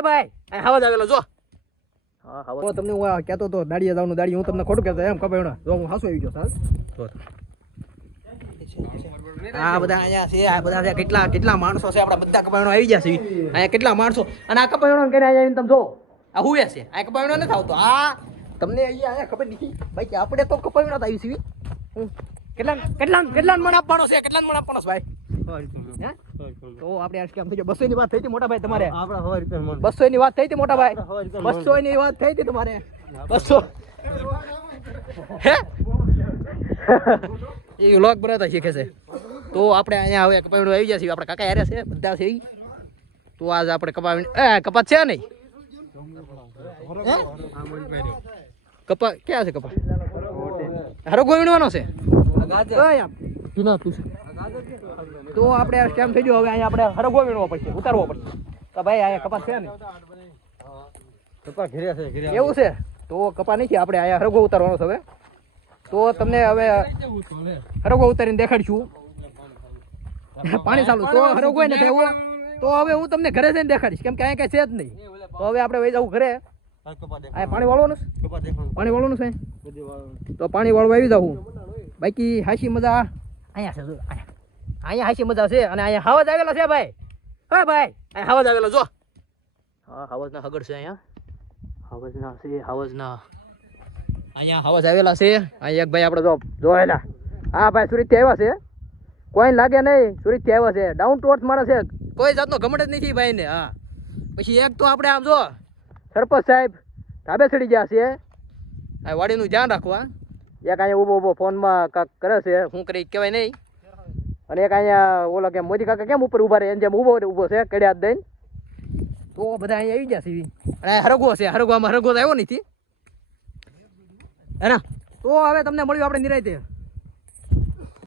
હા ભાઈ અહીં હવા જ આવેલો જો હા હવા તમને હું કહેતો તો દાડીએ જવાનું દાડી હું તમને ખોટું કહેતો એમ કપાયો જો હું હાસુ આવી ગયો સાહેબ આ બધા અહીંયા છે આ બધા છે કેટલા માણસો છે આપણા બધા કપાયણો આવી ગયા છે અહીંયા કેટલા માણસો અને આ કપાયણો કરીને અહીંયા તમે જો આ હુએ છે આ કપાયણો નથી આવતો આ તમને અહીંયા ખબર નહીં ભાઈ કે આપણે તો કપાયણો જ આવી છે કેટલા મણ આપવાનો છે કેટલા મણ આપવાનો છે ભાઈ તો આપણે આ કેમ થઈ ગયો 200 ની વાત થઈ હતી મોટા ભાઈ તમારે આપડા 200 ની વાત થઈ હતી મોટા ભાઈ 200 ની વાત થઈ હતી તમારે 200 હે એ વ્લોગ બનાવતા શીખે છે તો આપણે અહીંયા હવે કપાવીને આવી ગયા છીએ આપણા કાકા હારે છે બધા છે તો આજ આપણે કપાસ છે નહીં કપા ક્યાં છે કપા હરગો વીણવાનો છે તો આપણે સ્ટેમ થઈ ગયો હવે અહીંયા આપણે હરગો વીણવો પડશે ઉતારવો પડશે તો ભાઈ અહીંયા કપાસ છે ને કપા ઘેરે છે એવું છે તો કપા નહીં આપણે અહીંયા હરગો ઉતારવાનો છે હવે તો તમને હવે હરગો ઉતારીને દેખાડશું પાણી ચાલુ તો હરગો ને થયો તો હવે હું તમને ઘરે જઈને દેખાડીશ કેમ કે અહીંયા કઈ છે જ નહીં તો હવે આપણે વહી જવું ઘરે પાણી વાળવાનું છે તો પાણી વાળવા આવી જાઉં બાકી હાસી મજા અહીંયા છે અહીંયા હાસી મજા છે અને અહીંયા હાવજ આવેલો છે ભાઈ હા ભાઈ અહીંયા હાવજ આવેલો જો હા હાવજના હગડ છે અહીંયા હાવજના છે હાવજના અહીંયા હવાજ આવેલા છે અહીંયા એક ભાઈ આપણે જોયેલા હા ભાઈ સુરતથી આવ્યા છે કોઈ લાગે નહીં સુરતથી આવ્યા છે ડાઉન ટુ અર્થ માણસ છે કોઈ જાતનો ઘમંડ જ નથી ભાઈને હા પછી એક તો આપણે આમ જો સરપંચ સાહેબ ધાબે ચડી ગયા છે આ વાડીનું ધ્યાન રાખવા એક અહીંયા ઊભો ફોનમાં કાંક કરે છે શું કરી કહેવાય નહીં અને એક અહીંયા ઓલો કેમ મોદી કાકા કેમ ઉપર ઊભા રહે એને જેમ ઊભો છે કડિયાત દઈને તો બધા અહીંયા આવી ગયા છે અને હરગો છે હરગો તો આવ્યો નથી હે તો હવે તમને મળ્યું આપણે નિરાંતે